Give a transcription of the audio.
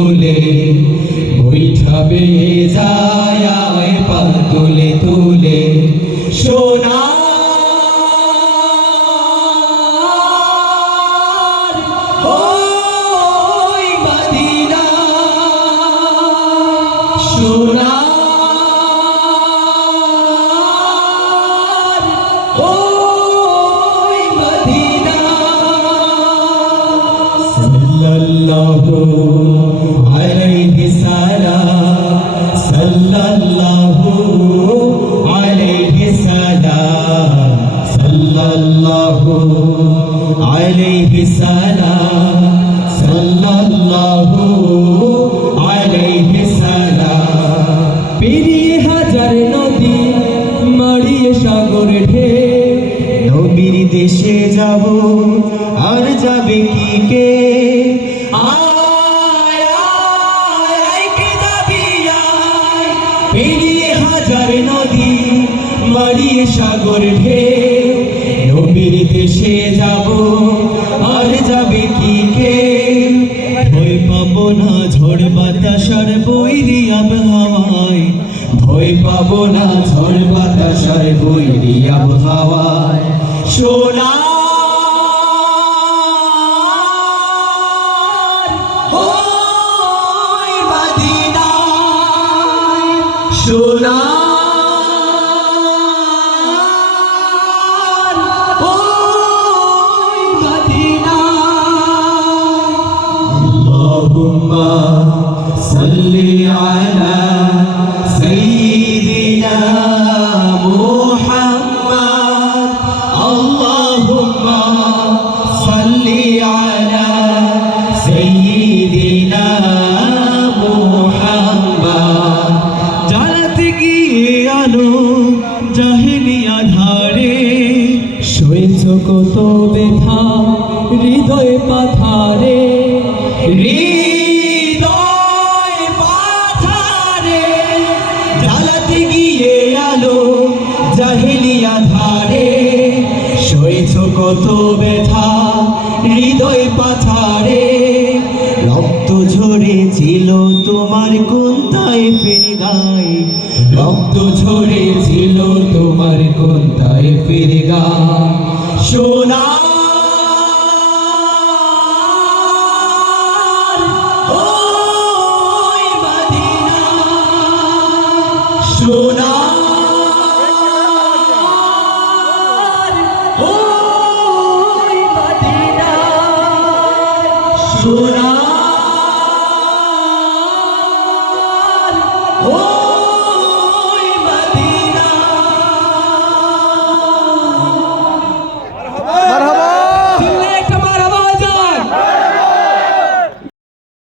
তুলে বৈঠাবে যায় পা তুলে তুলে সোনা ওই মদিনা সোনা ওই মদিনা সাল্লাল্লাহু আলাইহি সালাম সাল্লাল্লাহু আলাইহি সালাম সাল্লাল্লাহু আলাইহি সালাম সাল্লাল্লাহু আলাইহি সালাম পেরিয়ে হাজার নদী মারিয়ে সাগর ঢেউ নবীর দেশে যাব আর যাবে কি কে পেরিয়ে হাজার নদী মারিয়ে সাগর ঢেউ নবীর দেশে যাব আর যাবে কি কে ভয় পাবো না ঝড় বাতাসের বৈরী আবহাওয়ায় ভয় পাবো না ঝড় বাতাসের বৈরী আবহাওয়ায় সোনা ওই মদিনা সোনা ওই মদিনা আল্লাহুম্মা সাল্লি আলা সাইয়্যিদিনা মুহাম্মদ আল্লাহুম্মা সাল্লি আলা সাইয়্যিদিনা মুহাম্মদ জানাতে গিয়ে আলো জাহেলিয়া ধারে সইছ কত ব্যথা হৃদয় পাথারে হৃদয় পাথারে জ্বালাতে গিয়ে আলো জাহেলিয়া ধারে সইছ কত ব্যথা হৃদয় পাথারে রক্ত ঝরেছিল তোমার কোন তায়েফের গায়ে রক্ত ঝরেছিল তোমার কোন তায়েফের গায়ে সোনা ওই মদিনা সোনা ওই মদিনা সোনা